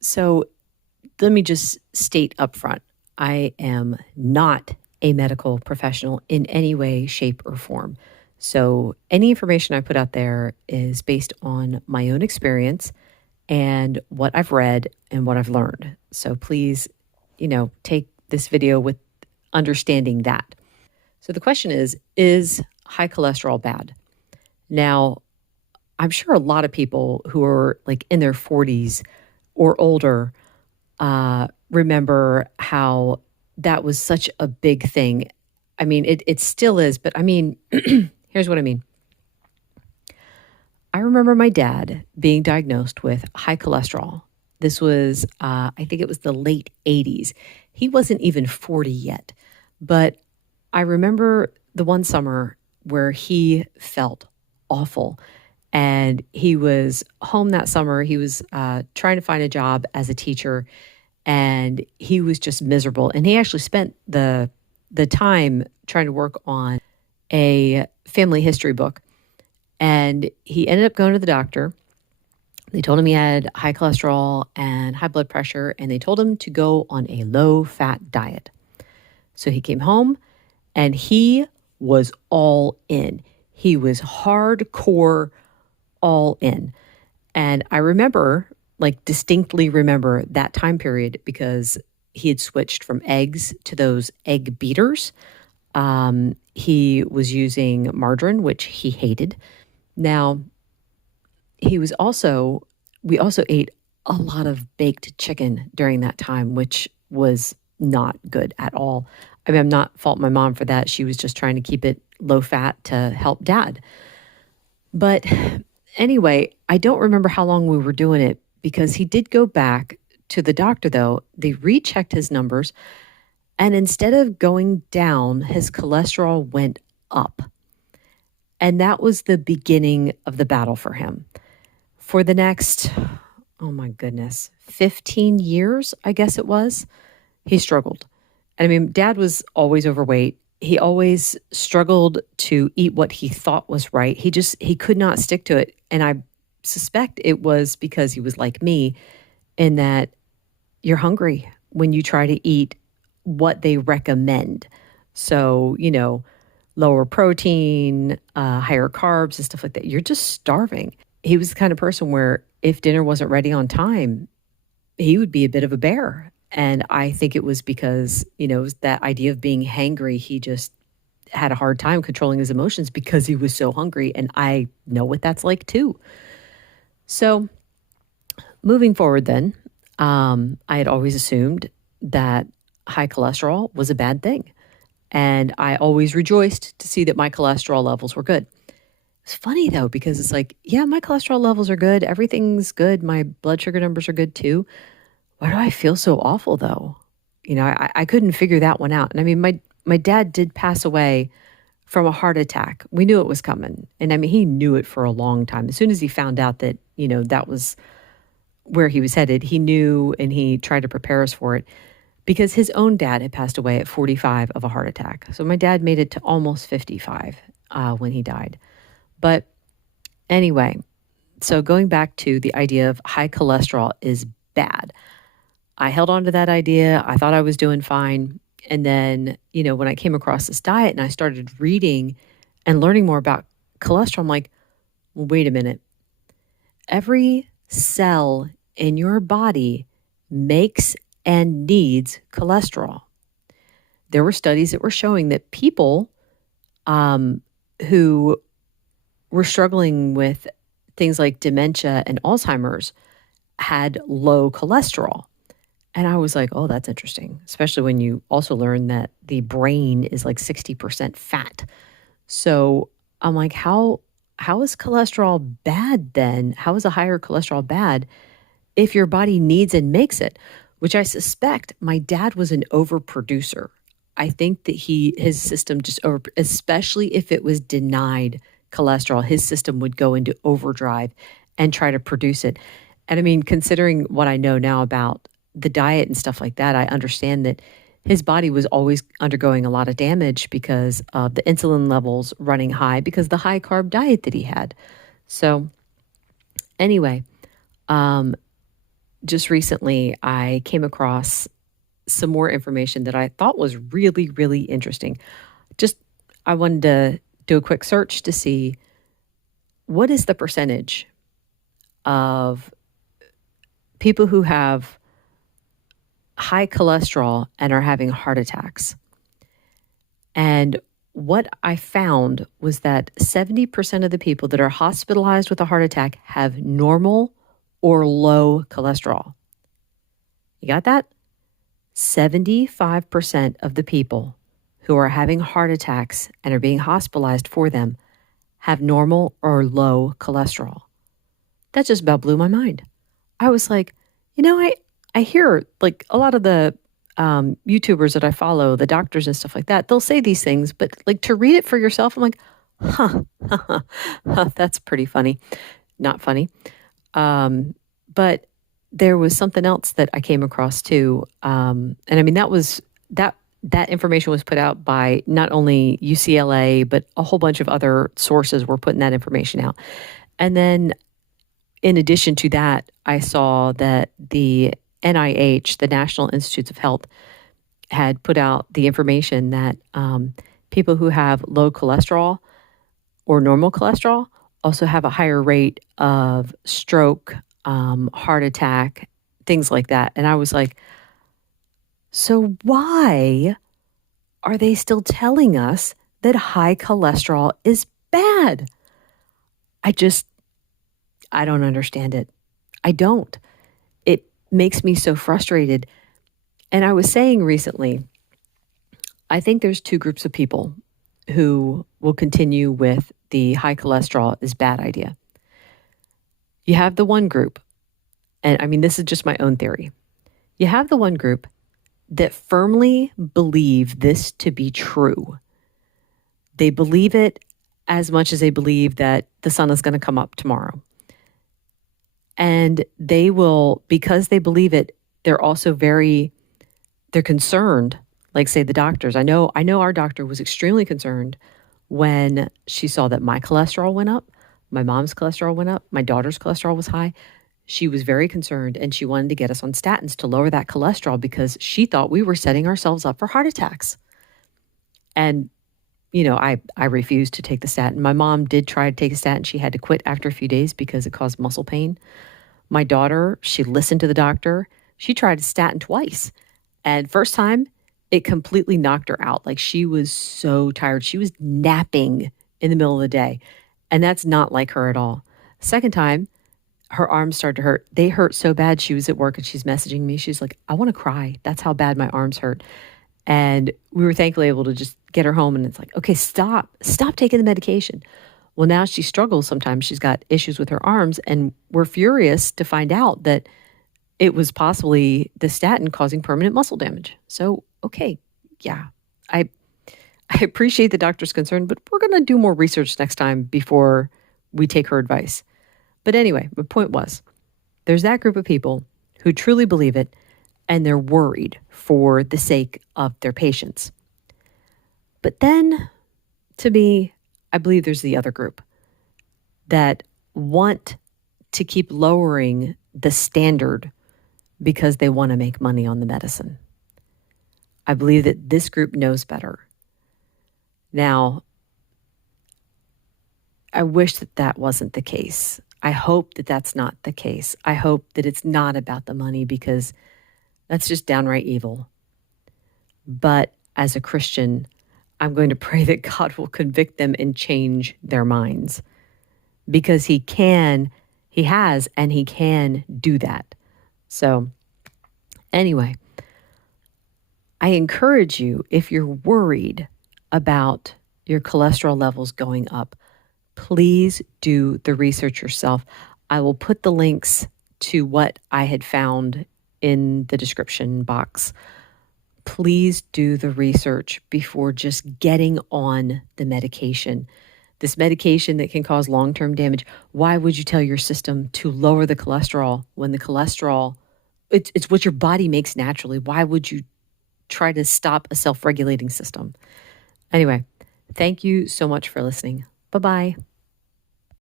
So let me just state up front, I am not a medical professional in any way, shape, or form. So any information I put out there is based on my own experience and what I've read and what I've learned. So please, take this video with understanding that. So the question is high cholesterol bad? Now, I'm sure a lot of people who are like in their 40s or older remember how that was such a big thing. I mean, it still is, but I mean, here's what I mean. I remember my dad being diagnosed with high cholesterol. This was, I think it was the late 80s. He wasn't even 40 yet. But I remember the one summer where he felt awful. And he was home that summer. He was trying to find a job as a teacher, and he was just miserable. And he actually spent the time trying to work on a family history book. And he ended up going to the doctor. They told him he had high cholesterol and high blood pressure, and they told him to go on a low-fat diet. So he came home, and he was all in. He was hardcore all in. And I remember, like distinctly remember that time period because he had switched from eggs to those egg beaters. He was using margarine, which he hated. Now, we also ate a lot of baked chicken during that time, which was not good at all. I mean, I'm not faulting my mom for that. She was just trying to keep it low fat to help dad. But anyway, I don't remember how long we were doing it because he did go back to the doctor, though. They rechecked his numbers, and instead of going down, his cholesterol went up. And that was the beginning of the battle for him. For the next, oh my goodness, 15 years, I guess it was, he struggled. And I mean, dad was always overweight. He always struggled to eat what he thought was right. He could not stick to it. And I suspect it was because he was like me in that you're hungry when you try to eat what they recommend. So, lower protein, higher carbs and stuff like that. You're just starving. He was the kind of person where if dinner wasn't ready on time, he would be a bit of a bear. And I think it was because, it was that idea of being hangry. He just had a hard time controlling his emotions because he was so hungry. And I know what that's like too. So moving forward then, I had always assumed that high cholesterol was a bad thing. And I always rejoiced to see that my cholesterol levels were good. It's funny though, because it's like, yeah, my cholesterol levels are good. Everything's good. My blood sugar numbers are good too. Why do I feel so awful though? I couldn't figure that one out. And I mean, my dad did pass away from a heart attack. We knew it was coming. And I mean, he knew it for a long time. As soon as he found out that, that was where he was headed, he knew and he tried to prepare us for it because his own dad had passed away at 45 of a heart attack. So my dad made it to almost 55 when he died. But anyway, so going back to the idea of high cholesterol is bad. I held on to that idea. I thought I was doing fine. And then, when I came across this diet and I started reading and learning more about cholesterol, I'm like, well, wait a minute. Every cell in your body makes and needs cholesterol. There were studies that were showing that people who were struggling with things like dementia and Alzheimer's had low cholesterol. And I was like, oh, that's interesting, especially when you also learn that the brain is like 60% fat. So I'm like, how is cholesterol bad then? How is a higher cholesterol bad if your body needs and makes it? Which I suspect my dad was an overproducer. I think that his system just especially if it was denied cholesterol, his system would go into overdrive and try to produce it. And I mean, considering what I know now about the diet and stuff like that, I understand that his body was always undergoing a lot of damage because of the insulin levels running high because of the high carb diet that he had. So anyway, just recently I came across some more information that I thought was really, really interesting. Just I wanted to do a quick search to see what is the percentage of people who have high cholesterol and are having heart attacks. And what I found was that 70% of the people that are hospitalized with a heart attack have normal or low cholesterol. You got that? 75% of the people who are having heart attacks and are being hospitalized for them have normal or low cholesterol. That just about blew my mind. I was like, I hear like a lot of the YouTubers that I follow, the doctors and stuff like that, they'll say these things, but like to read it for yourself, I'm like, huh, that's pretty funny. Not funny. But there was something else that I came across too. And I mean, that information was put out by not only UCLA, but a whole bunch of other sources were putting that information out. And then in addition to that, I saw that the NIH, the National Institutes of Health, had put out the information that people who have low cholesterol or normal cholesterol also have a higher rate of stroke, heart attack, things like that. And I was like, so why are they still telling us that high cholesterol is bad? I don't understand it. I don't. It makes me so frustrated. And I was saying recently, I think there's two groups of people who will continue with the high cholesterol is bad idea. You have the one group, and I mean, this is just my own theory. You have the one group that firmly believe this to be true. They believe it as much as they believe that the sun is going to come up tomorrow. And they will, because they believe it, they're also they're concerned, like say the doctors. I know our doctor was extremely concerned when she saw that my cholesterol went up, my mom's cholesterol went up, my daughter's cholesterol was high. She was very concerned and she wanted to get us on statins to lower that cholesterol because she thought we were setting ourselves up for heart attacks. And, I refused to take the statin. My mom did try to take a statin. She had to quit after a few days because it caused muscle pain. My daughter, she listened to the doctor. She tried a statin twice. And first time, it completely knocked her out. Like she was so tired. She was napping in the middle of the day. And that's not like her at all. Second time, her arms started to hurt. They hurt so bad. She was at work and she's messaging me. She's like, I want to cry. That's how bad my arms hurt. And we were thankfully able to just get her home. And it's like, okay, stop taking the medication. Well, now she struggles sometimes. She's got issues with her arms. And we're furious to find out that it was possibly the statin causing permanent muscle damage. So, okay, yeah, I appreciate the doctor's concern, but we're going to do more research next time before we take her advice. But anyway, my point was, there's that group of people who truly believe it, and they're worried for the sake of their patients. But then, to me, I believe there's the other group that want to keep lowering the standard because they want to make money on the medicine. I believe that this group knows better. Now, I wish that that wasn't the case. I hope that that's not the case. I hope that it's not about the money because that's just downright evil. But as a Christian, I'm going to pray that God will convict them and change their minds because He has, and He can do that. So anyway, I encourage you, if you're worried about your cholesterol levels going up, please do the research yourself. I will put the links to what I had found in the description box. Please do the research before just getting on the medication. This medication that can cause long-term damage. Why would you tell your system to lower the cholesterol when the cholesterol, it's what your body makes naturally? Why would you try to stop a self-regulating system? Anyway, thank you so much for listening. Bye-bye.